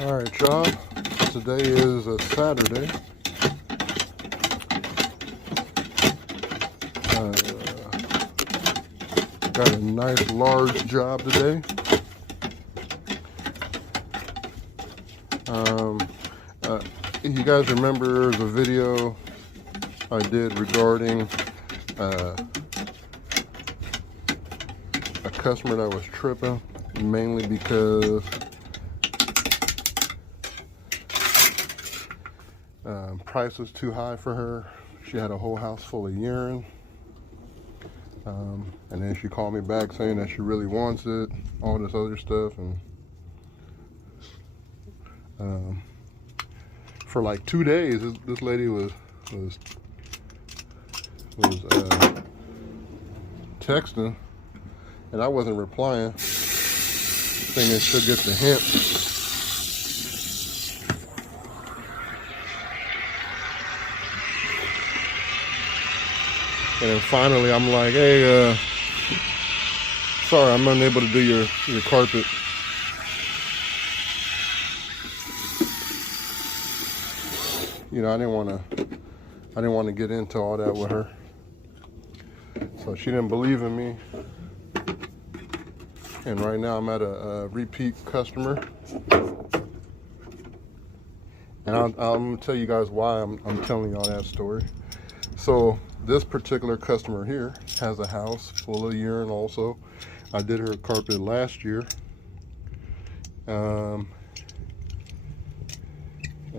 Alright, y'all. Today is a Saturday. Got a nice large job today. You guys remember the video I did regarding a customer that was tripping, mainly because price was too high for her. She had a whole house full of urine. And then she called me back saying that she really wants it, all this other stuff, and for like 2 days, this lady was texting, and I wasn't replying, thinking she'll get the hint. And then finally, I'm like, hey, sorry, I'm unable to do your carpet. You know, I didn't want to get into all that with her. So she didn't believe in me. And right now I'm at a repeat customer. And I'm gonna tell you guys why I'm telling y'all that story. So this particular customer here has a house full of urine also. I did her carpet last year. And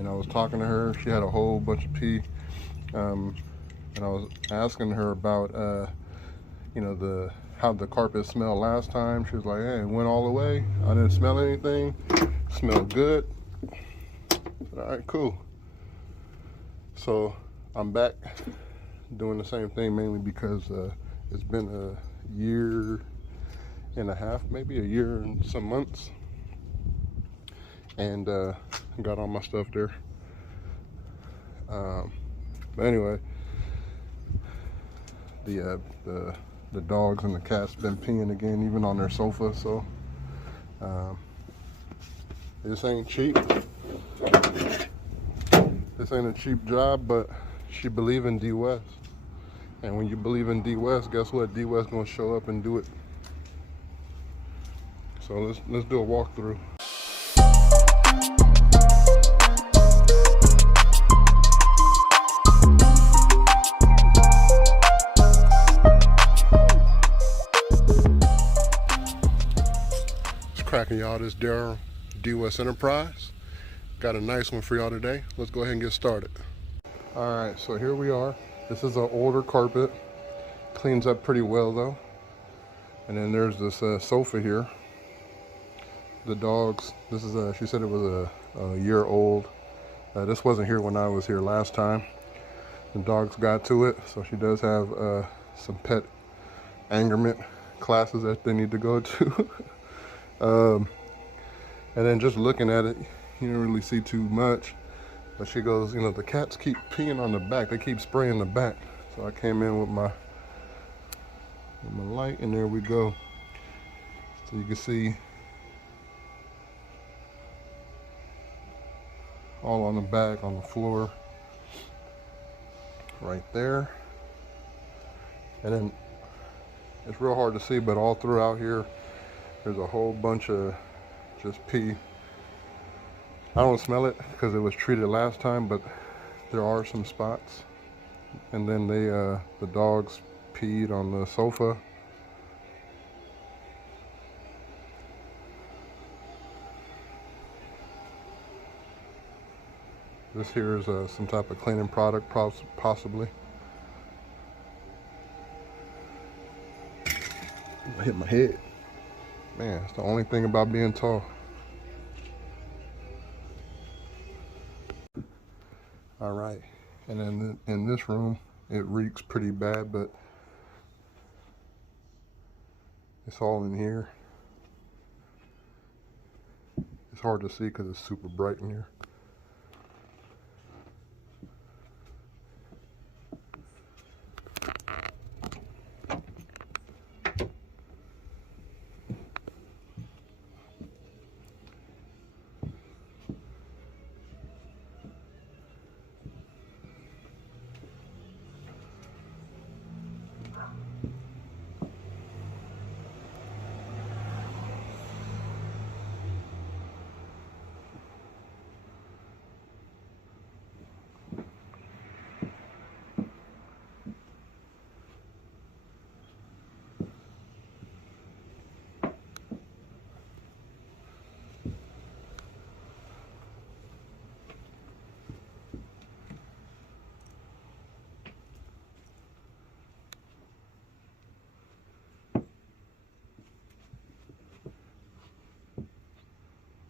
I was talking to her. She had a whole bunch of pee. And I was asking her about, you know, how the carpet smelled last time. She was like, hey, it went all the way. I didn't smell anything. Smelled good. All right, cool. So I'm back doing the same thing, mainly because it's been a year and a half, maybe a year and some months. And got all my stuff there. But anyway, the dogs and the cats been peeing again, even on their sofa. So this ain't cheap. This ain't a cheap job, but she believe in DWES. And when you believe in DWES, guess what? DWES gonna show up and do it. So let's do a walkthrough. Cracking y'all, this Daryl, DWES Enterprise. Got a nice one for y'all today. Let's go ahead and get started. All right, so here we are. This is an older carpet. Cleans up pretty well though. And then there's this sofa here. The dogs, this is she said it was a year old. This wasn't here when I was here last time. The dogs got to it, so she does have some pet angerment classes that they need to go to. And then just looking at it, you don't really see too much. But she goes, you know, the cats keep peeing on the back. They keep spraying the back. So I came in with my light, and there we go. So you can see all on the back, on the floor, right there. And then it's real hard to see, but all throughout here, there's a whole bunch of just pee. I don't smell it because it was treated last time, but there are some spots. And then the dogs peed on the sofa. This here is some type of cleaning product, possibly. I hit my head. Man, it's the only thing about being tall. All right, and then in this room, it reeks pretty bad, but it's all in here. It's hard to see because it's super bright in here.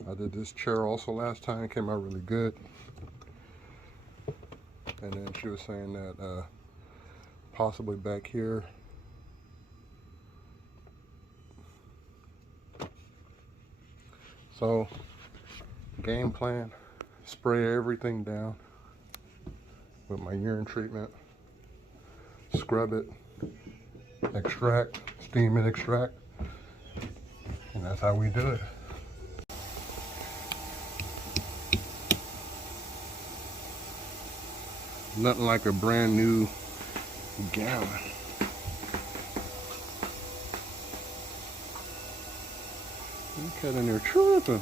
I did this chair also last time, it came out really good. And then she was saying that possibly back here. So, game plan, spray everything down with my urine treatment, scrub it, extract, steam and extract, and that's how we do it. Nothing like a brand new gallon. You cat in there tripping.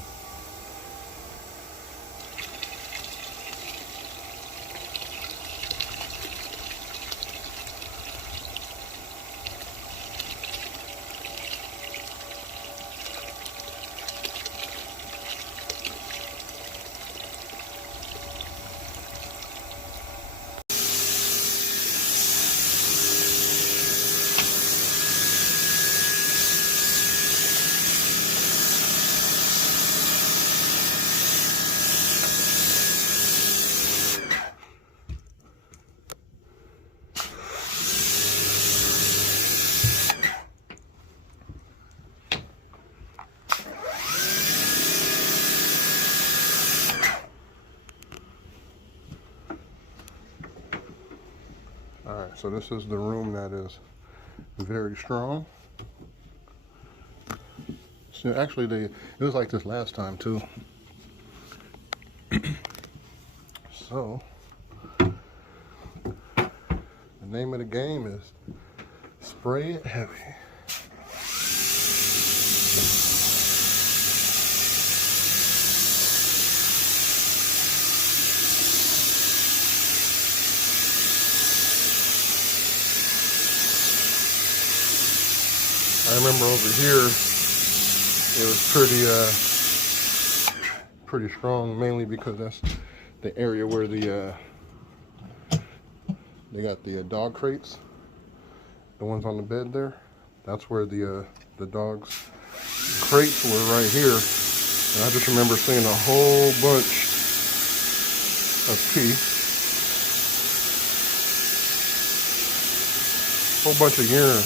Alright, so this is the room that is very strong. So actually, it was like this last time too. So, the name of the game is spray it heavy. I remember over here, it was pretty strong, mainly because that's the area where they got the dog crates, the ones on the bed there. That's where the dogs' crates were, right here. And I just remember seeing a whole bunch of pee, whole bunch of urine.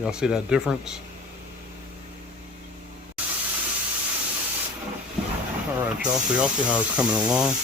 Y'all see that difference? All right, y'all. So y'all see how it's coming along.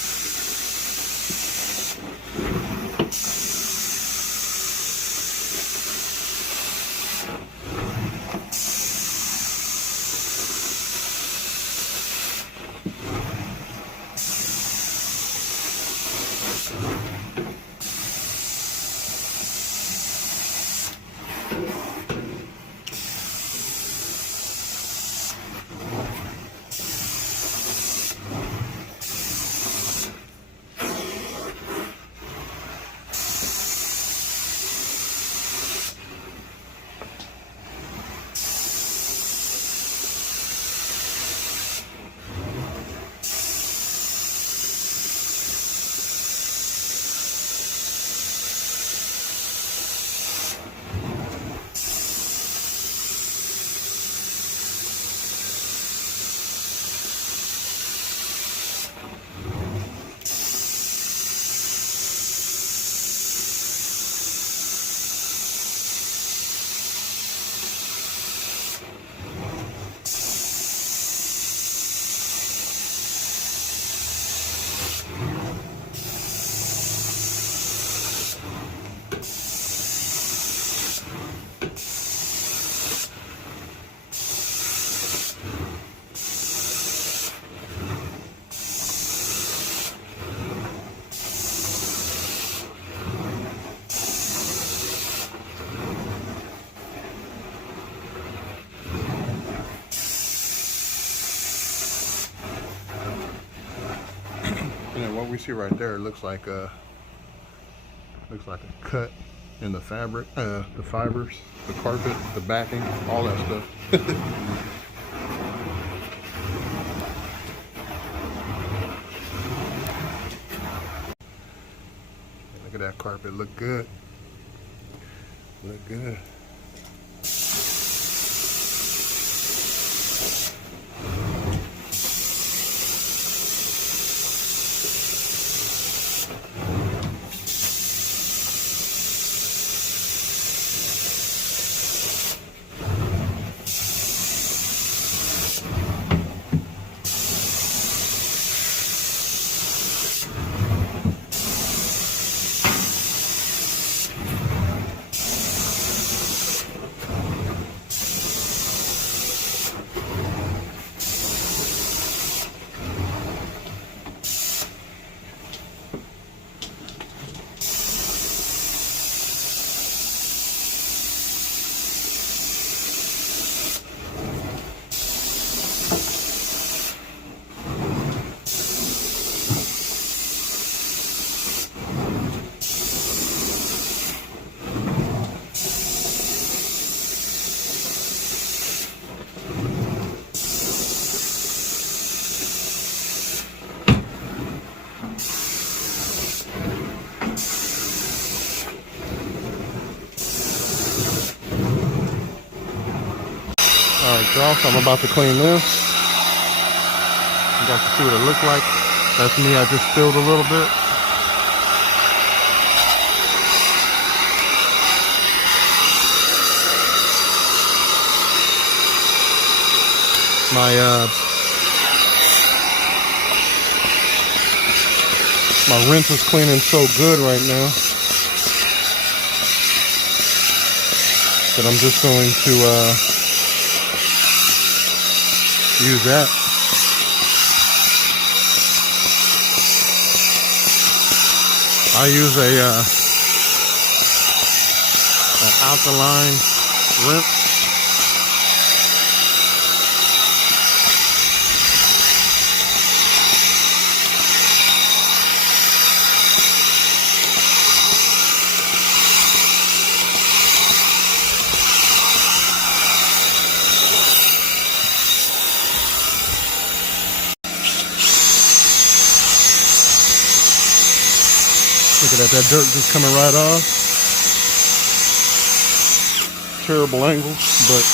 And what we see right there looks like a cut in the fabric, the fibers, the carpet, the backing, all that stuff. that carpet. Look good. Look good. Alright y'all, so I'm about to clean this. You guys can see what it looks like. That's me, I just spilled a little bit. My rinse is cleaning so good right now that I'm just going to use that. I use an alkaline rinse. Look at that dirt just coming right off. Terrible angle, but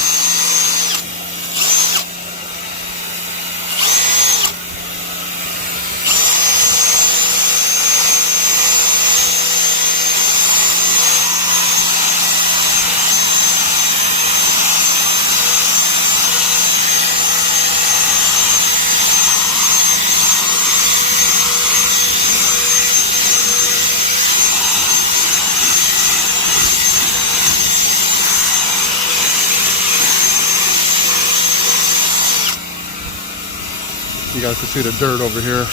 you guys can see the dirt over here.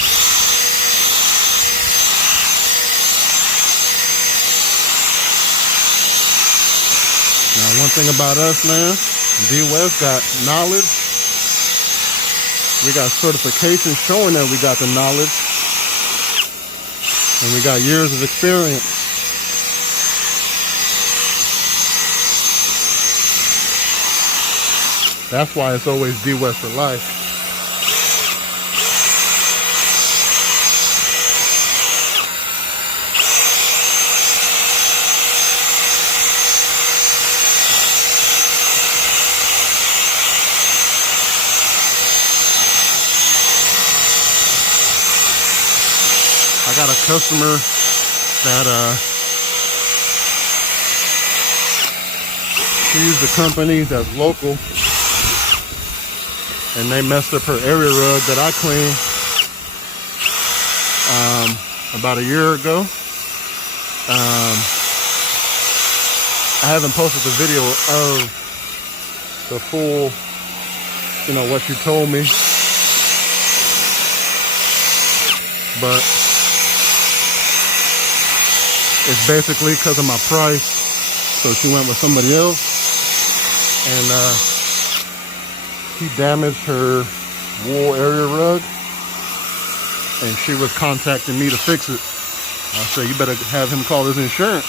Now, one thing about us, man, DWES got knowledge. We got certification showing that we got the knowledge. And we got years of experience. That's why it's always DWES for life. I got a customer that she used a company that's local, and they messed up her area rug that I cleaned about a year ago. I haven't posted the video of the full, you know, what she told me, but it's basically because of my price. So she went with somebody else, and he damaged her wool area rug, and she was contacting me to fix it. I said, you better have him call his insurance.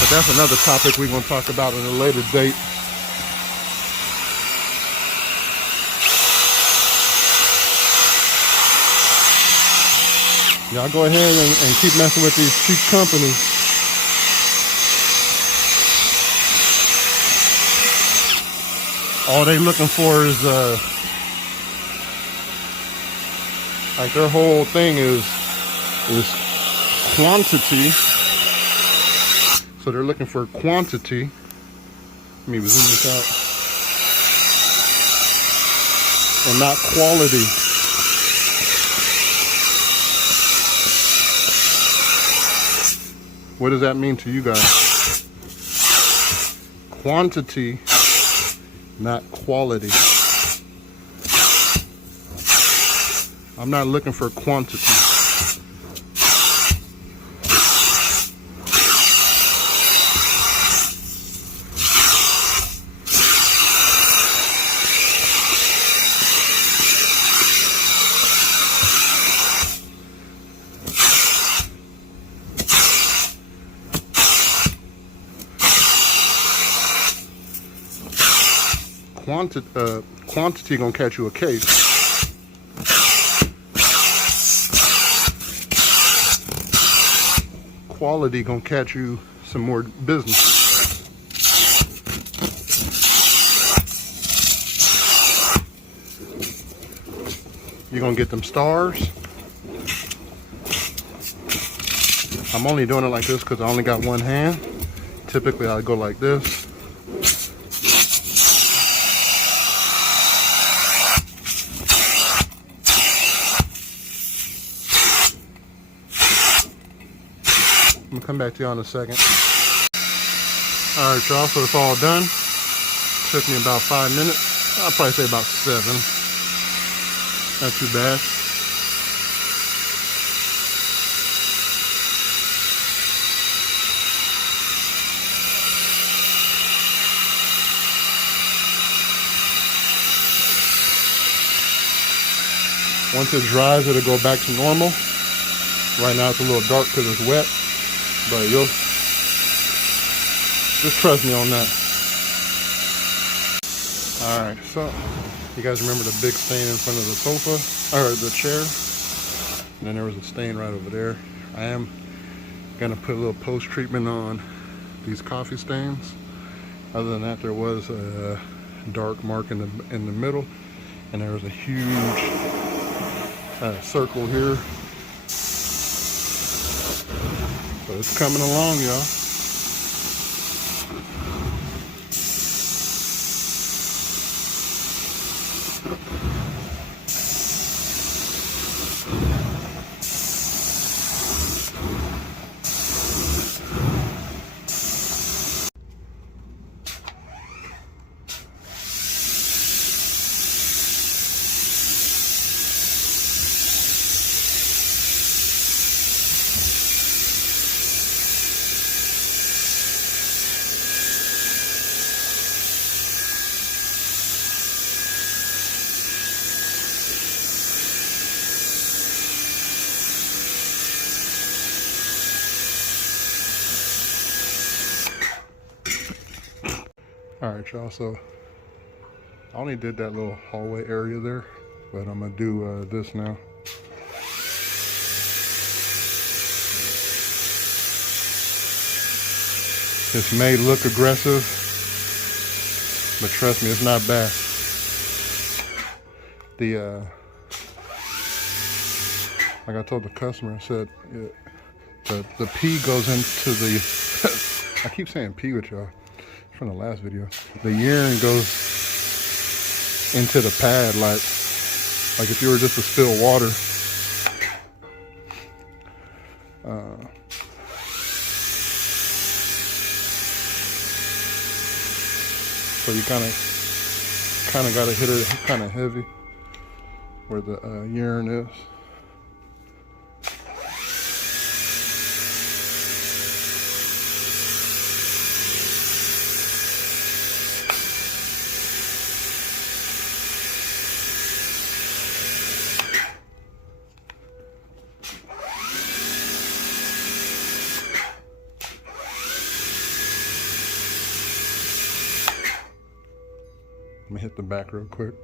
But that's another topic we're going to talk about at a later date. Y'all go ahead and keep messing with these cheap companies. All they looking for is like their whole thing is quantity. So they're looking for quantity. Let me zoom this out. And not quality. What does that mean to you guys? Quantity, not quality. I'm not looking for quantity. Quantity gonna catch you a case. Quality gonna catch you some more business. You're gonna get them stars. I'm only doing it like this because I only got one hand. Typically I go like this. I'm gonna come back to you in a second. All right, y'all, so it's all done. Took me about 5 minutes. I'll probably say about 7. Not too bad. Once it dries, it'll go back to normal. Right now it's a little dark because it's wet. But you'll just trust me on that. Alright, so you guys remember the big stain in front of the sofa or the chair? And then there was a stain right over there. I am gonna put a little post treatment on these coffee stains. Other than that, there was a dark mark in the middle, and there was a huge circle here. So it's coming along, y'all. Alright, y'all, so I only did that little hallway area there, but I'm gonna do this now. This may look aggressive, but trust me, it's not bad. Like I told the customer, I said, the pee goes into the, I keep saying pee with y'all. From the last video, the urine goes into the pad like if you were just to spill water. So you kind of got to hit it kind of heavy where the urine is. Let me hit the back real quick.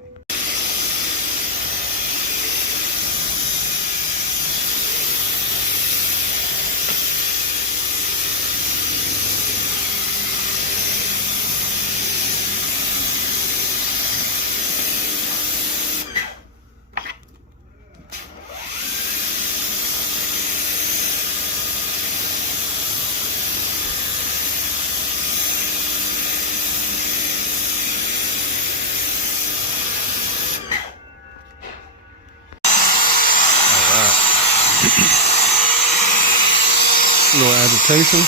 A little agitation.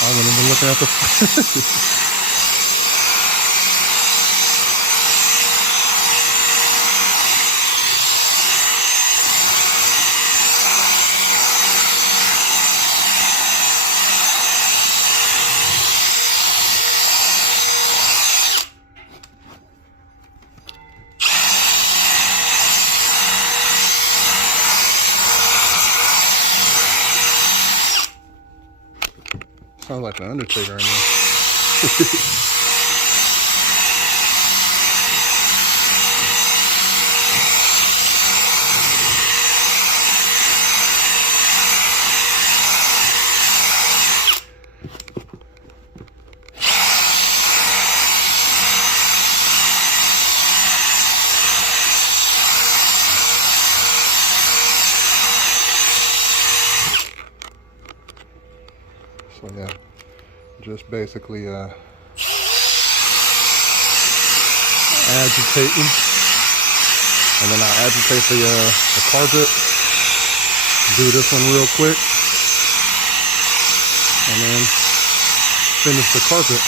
I wasn't even looking at the Sounds like an Undertaker in there. So yeah, just basically agitating, and then I agitate the carpet. Do this one real quick, and then finish the carpet.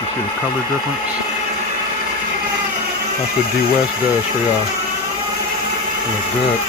You see the color difference? That's what DWES does for y'all. Looks good.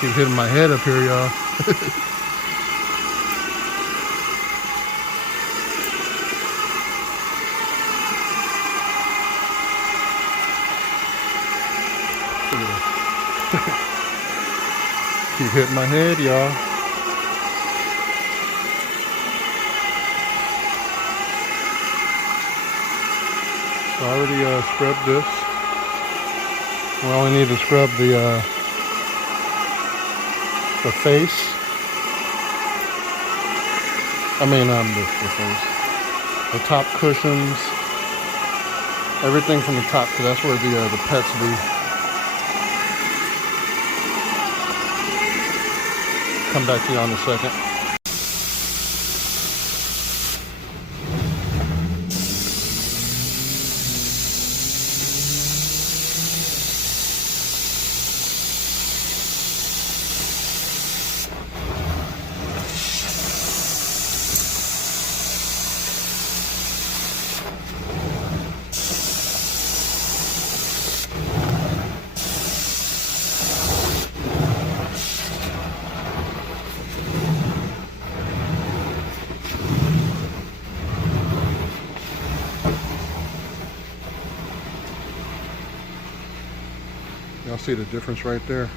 Keep hitting my head up here, y'all. Keep hitting my head, y'all. So I already scrubbed this. We only need to scrub the face. I mean, the face. The top cushions. Everything from the top, because that's where the pets be. Come back to you in a second. Y'all see the difference right there?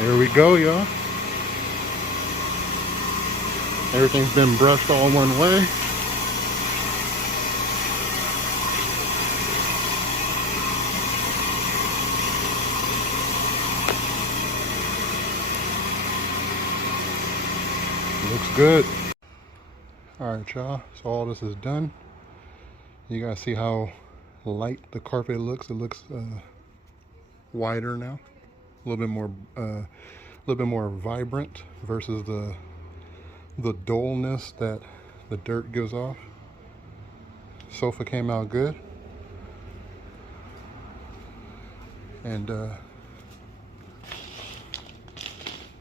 There we go, y'all. Everything's been brushed all one way. Looks good. All right, y'all. So all this is done. You guys see how light the carpet looks? It looks wider now, a little bit more vibrant versus the dullness that the dirt gives off. Sofa came out good, and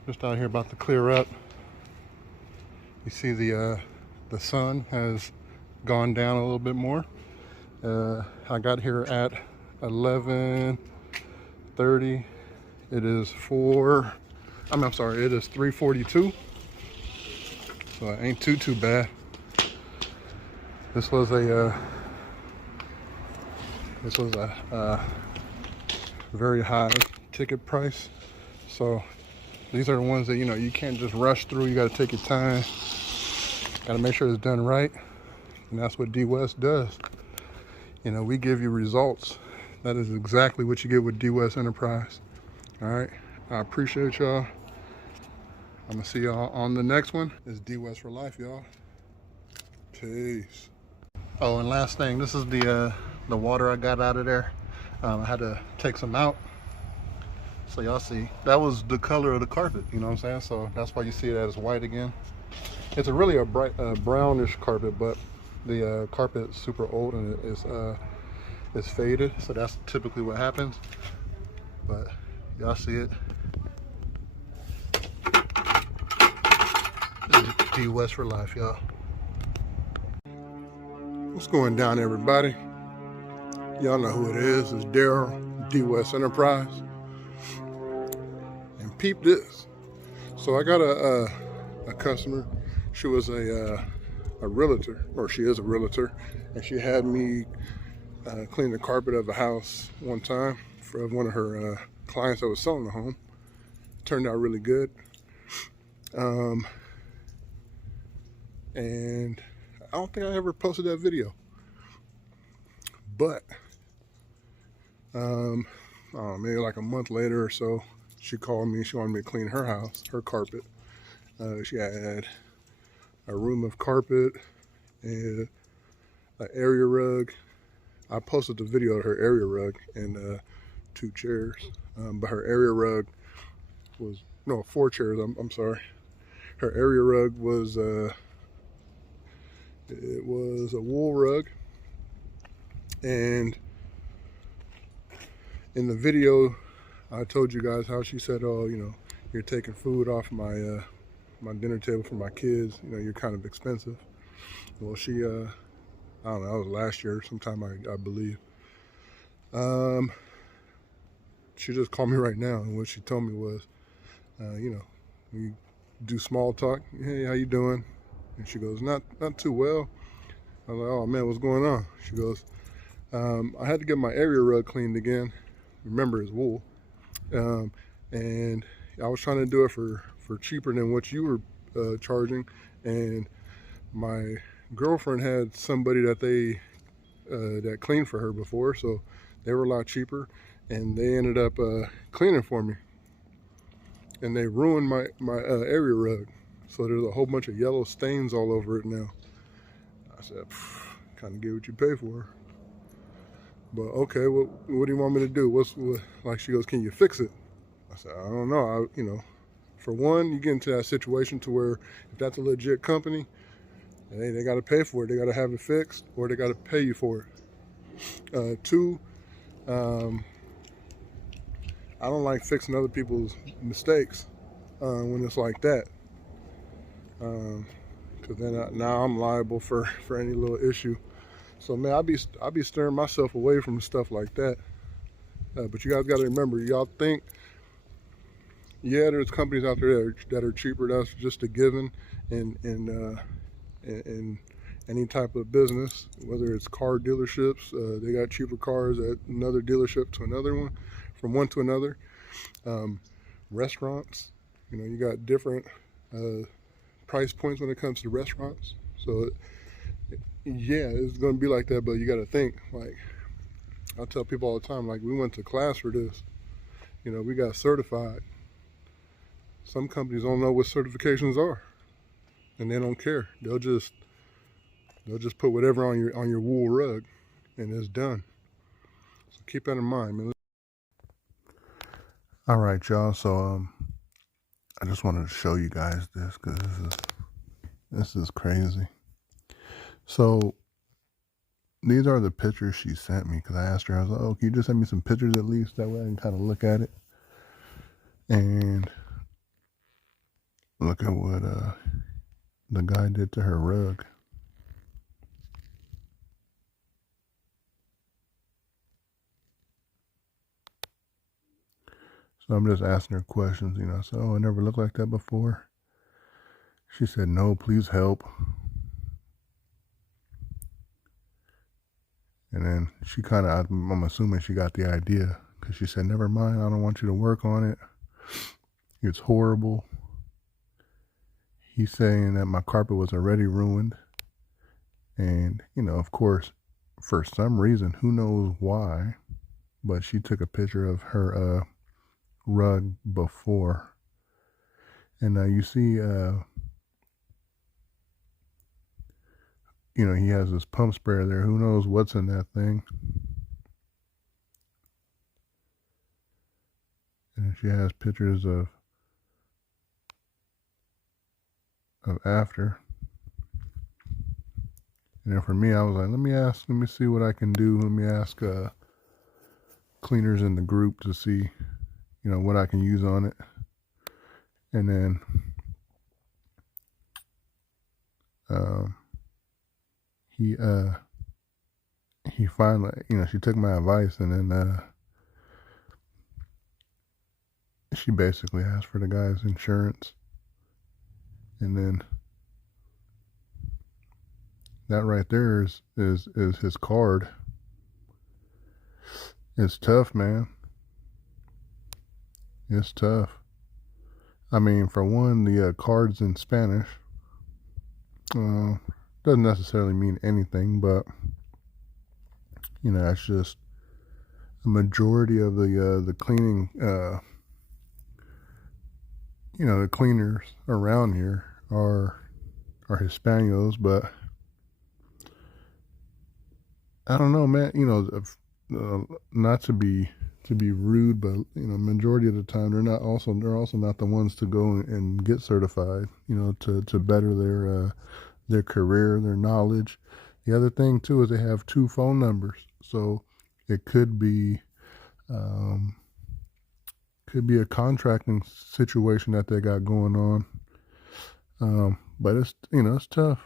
just out here about to clear up. You see the sun has gone down a little bit more. I got here at 11:30. It is it is 3:42. So it ain't too bad. This was a very high ticket price. So these are the ones that, you know, you can't just rush through. You got to take your time. Got to make sure it's done right. And that's what DWES does. You know, we give you results. That is exactly what you get with DWES Enterprise. All right. I appreciate y'all. I'm going to see y'all on the next one. It's DWES for life, y'all. Peace. Oh, and last thing, this is the water I got out of there. I had to take some out. So y'all see, that was the color of the carpet, you know what I'm saying? So that's why you see it as white again. It's really a bright brownish carpet, but the carpet is super old and it's faded. So that's typically what happens. But y'all see it. DWES for life, y'all. What's going down, everybody? Y'all know who it is. It's Daryl, DWES Enterprise. And peep this. So I got a customer. She was a realtor, or she is a realtor, and she had me clean the carpet of a house one time for one of her clients that was selling the home. Turned out really good. And I don't think I ever posted that video, but maybe like a month later or so, she called me. She wanted me to clean her house, her carpet. She had a room of carpet and an area rug. I posted the video of her area rug and 2 chairs, but her area rug was, no, 4 chairs, I'm sorry. Her area rug was it was a wool rug, and in the video I told you guys how she said, oh, you know, you're taking food off my my dinner table for my kids, you know, you're kind of expensive. Well, she I don't know, that was last year sometime, I believe. She just called me right now, and what she told me was, you know, we do small talk. Hey, how you doing? And she goes, not too well. I was like, oh man, what's going on? She goes, I had to get my area rug cleaned again. Remember, it's wool. And I was trying to do it for cheaper than what you were charging. And my girlfriend had somebody that that cleaned for her before, so they were a lot cheaper. And they ended up cleaning for me. And they ruined my area rug. So there's a whole bunch of yellow stains all over it now. I said, kind of get what you pay for. But okay, what do you want me to do? What, like, she goes, can you fix it? I said, I don't know. You know, for one, you get into that situation to where if that's a legit company, they got to pay for it. They got to have it fixed, or they got to pay you for it. 2, I don't like fixing other people's mistakes when it's like that. Because then now I'm liable for any little issue. So man, I'll be steering myself away from stuff like that. But you guys got to remember, y'all think, yeah, there's companies out there that are cheaper. That's just a given in any type of business, whether it's car dealerships. They got cheaper cars at another dealership to another one, from one to another. restaurants. You know, you got different price points when it comes to restaurants. So yeah, it's going to be like that, but you got to think, like, I tell people all the time, like, we went to class for this. You know, we got certified. Some companies don't know what certifications are, and they don't care. They'll just put whatever on your wool rug, and it's done. So keep that in mind, man. All right, y'all. So I just wanted to show you guys this because this is crazy. So these are the pictures she sent me because I asked her. I was like, "Oh, can you just send me some pictures at least? That way I can kind of look at it." And look at what the guy did to her rug. So I'm just asking her questions, you know. So, oh, it never looked like that before. She said, "No, please help." And then she kind of, I'm assuming she got the idea because she said, "Never mind, I don't want you to work on it. It's horrible." He's saying that my carpet was already ruined. And, you know, of course, for some reason, who knows why, but she took a picture of her rug before. And you see, you know, he has this pump sprayer there. Who knows what's in that thing? And she has pictures of after. And then for me, I was like, let me see what I can do. Let me ask cleaners in the group to see, you know, what I can use on it. And then he finally, you know, she took my advice, and then she basically asked for the guy's insurance. And then that right there is his card. It's tough, man. It's tough. I mean, for one, the card's in Spanish. Doesn't necessarily mean anything, but you know, that's just a majority of the cleaning. You know, the cleaners around here are Hispanos, but I don't know, man. You know, not to be rude, but you know, majority of the time they're also not the ones to go and get certified. You know, to better their career, their knowledge. The other thing too is they have 2 phone numbers, so it could be a contracting situation that they got going on. But it's, you know, it's tough.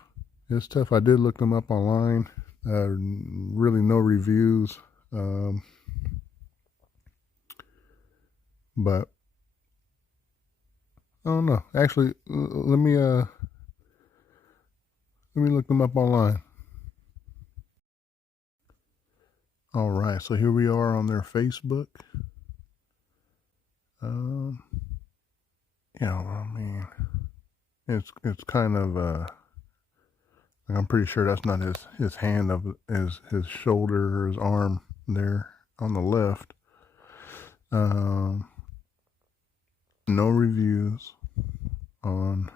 It's tough. I did look them up online. Really no reviews. But I don't know. Actually, let me look them up online. All right, so here we are on their Facebook. You know, I mean, it's kind of like, I'm pretty sure that's not his hand of his shoulder or his arm there on the left. No reviews on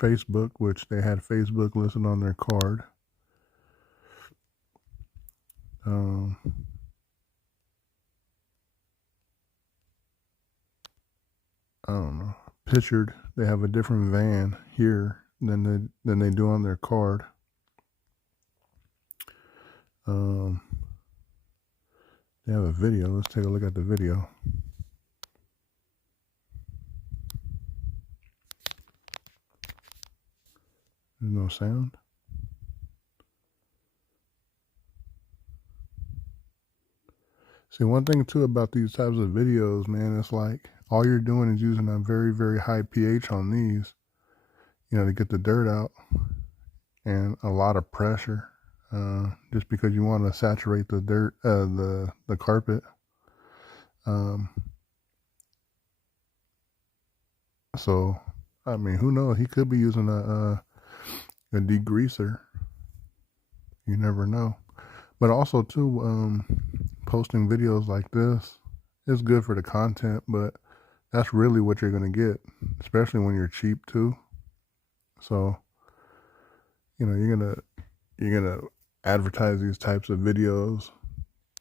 Facebook, which they had Facebook listed on their card. I don't know. Pictured, they have a different van here than they do on their card. They have a video. Let's take a look at the video. There's no sound. See, one thing too about these types of videos, man, it's like all you're doing is using a very, very high pH on these, you know, to get the dirt out, and a lot of pressure, just because you want to saturate the dirt, the carpet. So, I mean, who knows? He could be using a degreaser. You never know. But also too, posting videos like this is good for the content, but that's really what you're gonna get, especially when you're cheap too. So, you're gonna advertise these types of videos,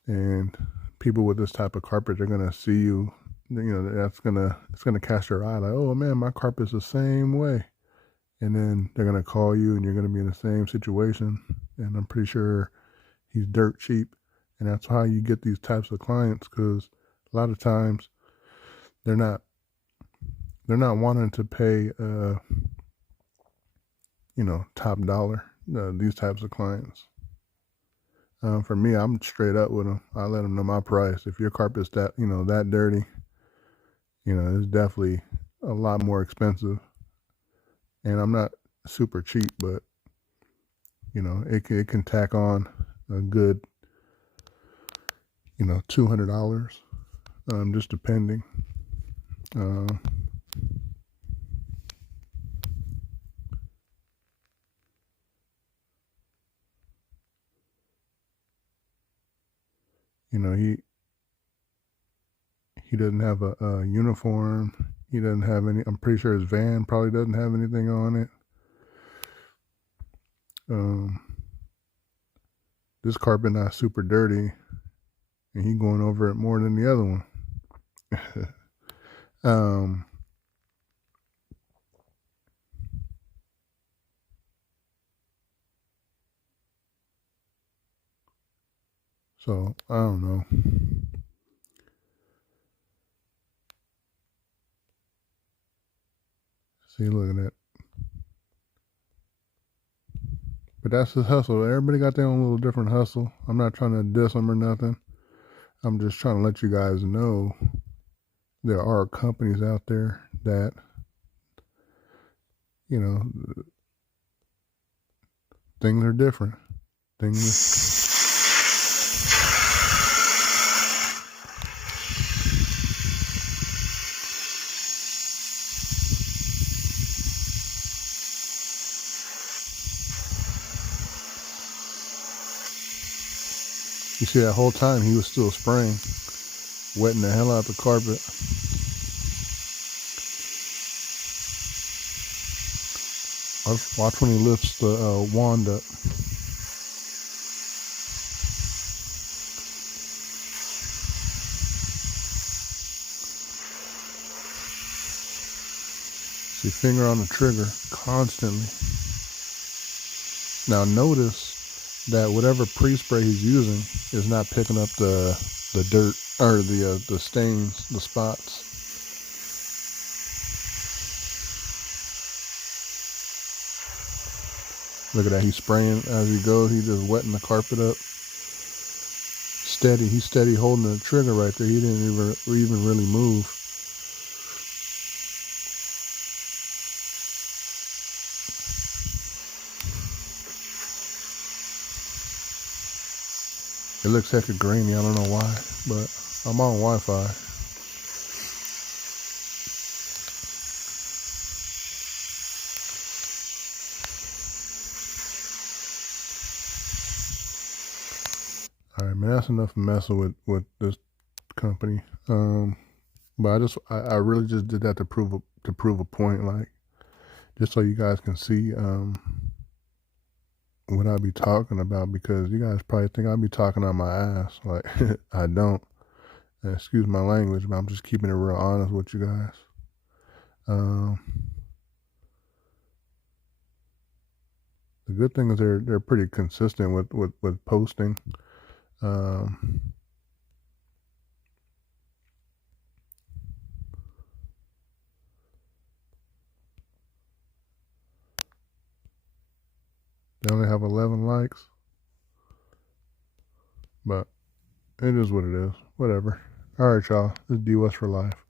and people with this type of carpet, they're gonna see you. It's gonna catch their eye, like, oh man, my carpet's the same way. And then they're gonna call you, and you're gonna be in the same situation. And I'm pretty sure he's dirt cheap, and that's how you get these types of clients, because a lot of times they're not wanting to pay top dollar, these types of clients. For me, I'm straight up with them. I let them know my price. If your carpet's that dirty, it's definitely a lot more expensive. And I'm not super cheap, but it can tack on a good $200, just depending. He doesn't have a uniform. He doesn't have any. I'm pretty sure his van probably doesn't have anything on it. This carpet not super dirty, and he going over it more than the other one. So I don't know. See, look at that. But that's his hustle. Everybody got their own little different hustle. I'm not trying to diss them or nothing. I'm just trying to let you guys know there are companies out there that, things are different. You see, that whole time he was still spraying, wetting the hell out the carpet. Watch when he lifts the wand up. See, finger on the trigger constantly. Now notice that whatever pre-spray he's using is not picking up the dirt or the stains, the spots. Look at that, he's spraying as he goes. He's just wetting the carpet up. Steady, he's steady holding the trigger right there. He didn't even really move. It looks hecka grainy, I don't know why, but I'm on Wi-Fi. All right, man, that's enough messing with this company. But I really just did that to prove a point, like, just so you guys can see what I be talking about, because you guys probably think I be talking on my ass. Like, I don't. And excuse my language, but I'm just keeping it real honest with you guys. The good thing is they're pretty consistent with posting. They only have 11 likes, but it is what it is. Whatever. All right, y'all. This is DWES for life.